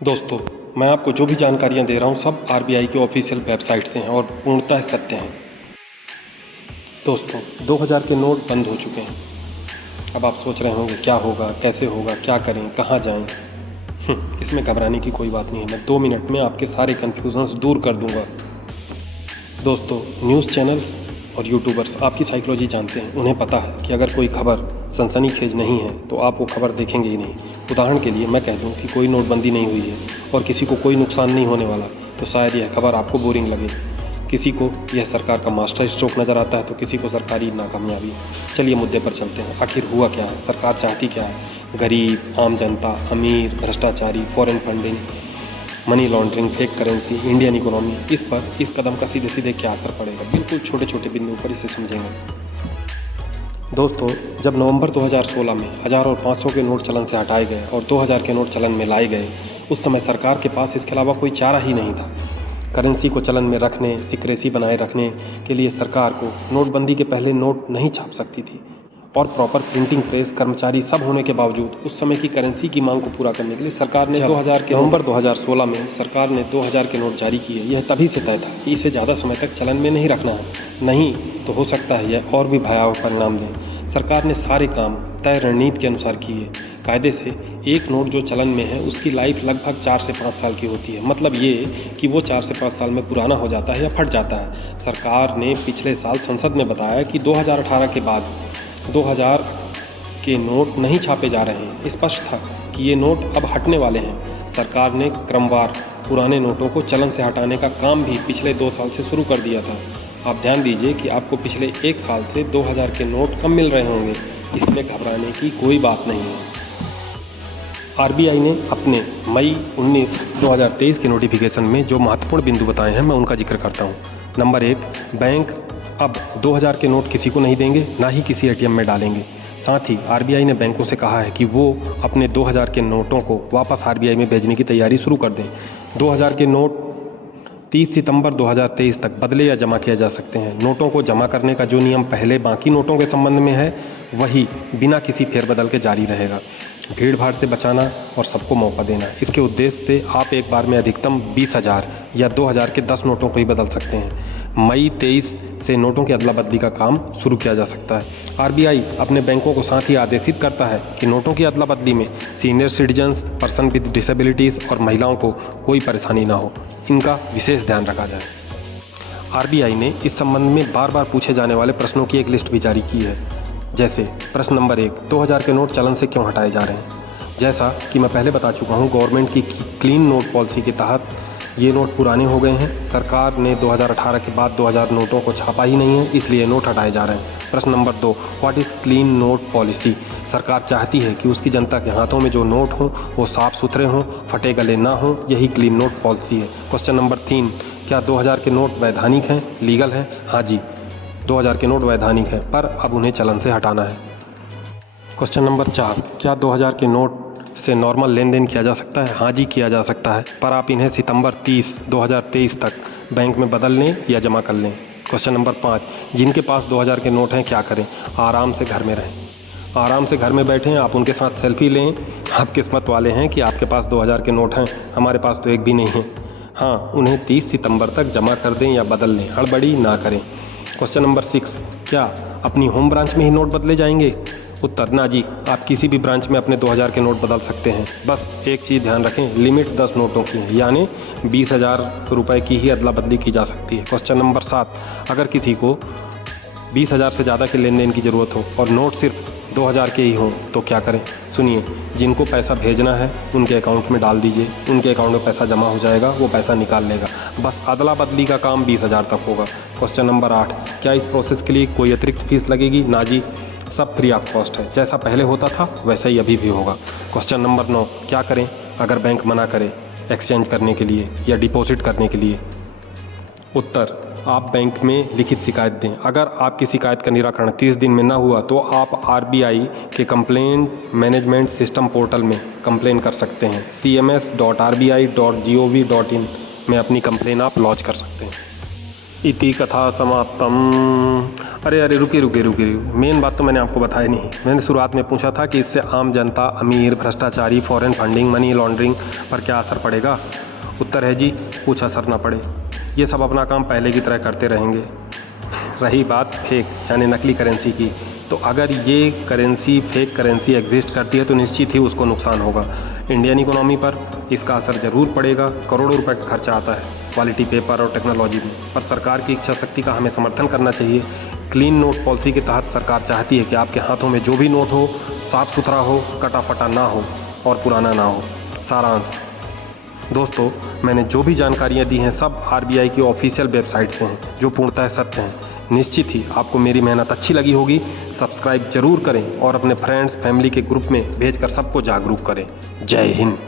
दोस्तों, मैं आपको जो भी जानकारियाँ दे रहा हूँ सब आरबीआई की ऑफिशियल वेबसाइट से हैं और पूर्णतः सत्य हैं। दोस्तों, 2000 के नोट बंद हो चुके हैं। अब आप सोच रहे होंगे क्या होगा, कैसे होगा, क्या करें, कहाँ जाएं? इसमें घबराने की कोई बात नहीं है। मैं 2 मिनट में आपके सारे कन्फ्यूजन्स दूर कर दूंगा। दोस्तों, न्यूज़ चैनल और यूट्यूबर्स आपकी साइकोलॉजी जानते हैं। उन्हें पता है कि अगर कोई खबर सनसनीखेज नहीं है तो आप वो खबर देखेंगे ही नहीं। उदाहरण के लिए मैं कह दूं कि कोई नोटबंदी नहीं हुई है और किसी को कोई नुकसान नहीं होने वाला, तो शायद यह खबर आपको बोरिंग लगे। किसी को यह सरकार का मास्टर स्ट्रोक नज़र आता है तो किसी को सरकारी नाकामयाबी। चलिए मुद्दे पर चलते हैं। आखिर हुआ क्या है? सरकार चाहती क्या है? गरीब, आम जनता, अमीर, भ्रष्टाचारी, foreign funding, money laundering, fake currency, Indian economy, इस कदम का सीधे सीधे क्या असर पड़ेगा? बिल्कुल छोटे छोटे बिंदुओं पर इसे समझेंगे। दोस्तों, जब नवंबर 2016 में 1000 और 500 के नोट चलन से हटाए गए और 2000 के नोट चलन में लाए गए, उस समय सरकार के पास इसके अलावा कोई चारा ही नहीं था। करेंसी को चलन में रखने, सिक्रेसी बनाए रखने के लिए सरकार को नोटबंदी के पहले नोट नहीं छाप सकती थी और प्रॉपर प्रिंटिंग प्रेस, कर्मचारी सब होने के बावजूद उस समय की करेंसी की मांग को पूरा करने के लिए सरकार ने नवंबर 2016 में सरकार ने 2000 के नोट जारी किए। यह तभी से तय था कि इसे ज़्यादा समय तक चलन में नहीं रखना है, नहीं तो हो सकता है यह और भी भयावह परिणाम दें। सरकार ने सारे काम तय रणनीति के अनुसार किए। कायदे से एक नोट जो चलन में है उसकी लाइफ लगभग 4 से 5 साल की होती है। मतलब ये कि वो 4 से 5 साल में पुराना हो जाता है या फट जाता है। सरकार ने पिछले साल संसद में बताया कि 2018 के बाद 2000 के नोट नहीं छापे जा रहे हैं। स्पष्ट था कि ये नोट अब हटने वाले हैं। सरकार ने क्रमवार पुराने नोटों को चलन से हटाने का काम भी पिछले 2 साल से शुरू कर दिया था। आप ध्यान दीजिए कि आपको पिछले 1 साल से 2000 के नोट कम मिल रहे होंगे। इसमें घबराने की कोई बात नहीं है। आरबीआई ने अपने मई 19, 2023 के नोटिफिकेशन में जो महत्वपूर्ण बिंदु बताए हैं मैं उनका जिक्र करता हूँ। नंबर 1, बैंक अब 2000 के नोट किसी को नहीं देंगे, ना ही किसी एटीएम में डालेंगे। साथ ही आरबीआई ने बैंकों से कहा है कि वो अपने 2000 के नोटों को वापस आरबीआई में भेजने की तैयारी शुरू कर दें। 2000 के नोट 30 सितंबर 2023 तक बदले या जमा किया जा सकते हैं। नोटों को जमा करने का जो नियम पहले बाकी नोटों के संबंध में है वही बिना किसी फेरबदल के जारी रहेगा। भीड़ भाड़ से बचाना और सबको मौका देना, इसके उद्देश्य से आप एक बार में अधिकतम 20,000 या 2000 के 10 नोटों को ही बदल सकते हैं। मई 23 से नोटों की अदला बदली का काम शुरू किया जा सकता है। आरबीआई अपने बैंकों को साथ ही आदेशित करता है कि नोटों की अदला बदली में senior citizens, person with disabilities और महिलाओं को कोई परेशानी ना हो, इनका विशेष ध्यान रखा जाए। आरबीआई ने इस संबंध में बार बार पूछे जाने वाले प्रश्नों की एक लिस्ट भी जारी की है। जैसे प्रश्न नंबर 1, 2000 के नोट चलन से क्यों हटाए जा रहे हैं? जैसा कि मैं पहले बता चुका हूँ, गवर्नमेंट की क्लीन नोट पॉलिसी के तहत ये नोट पुराने हो गए हैं। सरकार ने 2018 के बाद 2000 नोटों को छापा ही नहीं है, इसलिए नोट हटाए जा रहे हैं। प्रश्न number 2, what is clean note policy? सरकार चाहती है कि उसकी जनता के हाथों में जो नोट हों वो साफ़ सुथरे हों, फटे गले ना हों, यही क्लीन नोट पॉलिसी है। क्वेश्चन नंबर 3, क्या 2000 के नोट वैधानिक हैं, लीगल हैं? हाँ जी, 2000 के नोट वैधानिक हैं, पर अब उन्हें चलन से हटाना है। क्वेश्चन नंबर 4, क्या 2000 के नोट से नॉर्मल लेन देन किया जा सकता है? हाँ जी, किया जा सकता है, पर आप इन्हें सितंबर 30, 2023 तक बैंक में बदल लें या जमा कर लें। क्वेश्चन नंबर 5, जिनके पास 2000 के नोट हैं क्या करें? आराम से घर में रहें, आराम से घर में बैठें, आप उनके साथ सेल्फी लें। आप किस्मत वाले हैं कि आपके पास 2000 के नोट हैं, हमारे पास तो एक भी नहीं है। हाँ, उन्हें 30 सितंबर तक जमा कर दें या बदल लें, हड़बड़ी ना करें। क्वेश्चन नंबर 6, क्या अपनी होम ब्रांच में ही नोट बदले जाएंगे? उत्तर, ना जी, आप किसी भी ब्रांच में अपने 2000 के नोट बदल सकते हैं। बस एक चीज़ ध्यान रखें, लिमिट 10 नोटों की है, यानी 20,000 रुपये की ही अदला बदली की जा सकती है। क्वेश्चन नंबर 7, अगर किसी को 20,000 से ज़्यादा के लेन देन की ज़रूरत हो और नोट सिर्फ 2000 के ही हों तो क्या करें? सुनिए, जिनको पैसा भेजना है उनके अकाउंट में डाल दीजिए, उनके अकाउंट में पैसा जमा हो जाएगा, वो पैसा निकाल लेगा। बस अदला बदली का काम 20,000 तक होगा। क्वेश्चन नंबर 8, क्या इस प्रोसेस के लिए कोई अतिरिक्त फीस लगेगी? ना जी, सब फ्री ऑफ कॉस्ट है, जैसा पहले होता था वैसा ही अभी भी होगा। क्वेश्चन नंबर 9, क्या करें अगर बैंक मना करे एक्सचेंज करने के लिए या डिपॉजिट करने के लिए? उत्तर, आप बैंक में लिखित शिकायत दें। अगर आपकी शिकायत का निराकरण 30 दिन में ना हुआ तो आप आरबीआई के कंप्लेंट मैनेजमेंट सिस्टम पोर्टल में कंप्लेन कर सकते हैं। cms.rbi.gov.in में अपनी कंप्लेन आप लॉन्च कर सकते हैं। इति कथा समाप्तम। अरे अरे रुकिए, मेन बात तो मैंने आपको बताई नहीं। मैंने शुरुआत में पूछा था कि इससे आम जनता, अमीर, भ्रष्टाचारी, फॉरेन फंडिंग, मनी लॉन्ड्रिंग पर क्या असर पड़ेगा। उत्तर है जी, कुछ असर ना पड़े। ये सब अपना काम पहले की तरह करते रहेंगे। रही बात फेक यानी नकली करेंसी की, तो अगर ये करेंसी, फेक करेंसी एग्जिस्ट करती है तो निश्चित ही उसको नुकसान होगा। इंडियन इकोनॉमी पर इसका असर ज़रूर पड़ेगा। करोड़ों रुपए का खर्चा आता है क्वालिटी पेपर और टेक्नोलॉजी में, पर सरकार की इच्छा शक्ति का हमें समर्थन करना चाहिए। क्लीन नोट पॉलिसी के तहत सरकार चाहती है कि आपके हाथों में जो भी नोट हो साफ़ सुथरा हो, कटा फटा ना हो और पुराना ना हो। सारांश दोस्तों, मैंने जो भी जानकारियाँ दी हैं सब RBI की ऑफिशियल वेबसाइट से हैं, जो पूर्णतः सत्य हैं। निश्चित ही आपको मेरी मेहनत अच्छी लगी होगी। सब्सक्राइब जरूर करें और अपने फ्रेंड्स, फैमिली के ग्रुप में भेजकर सबको जागरूक करें। जय हिंद।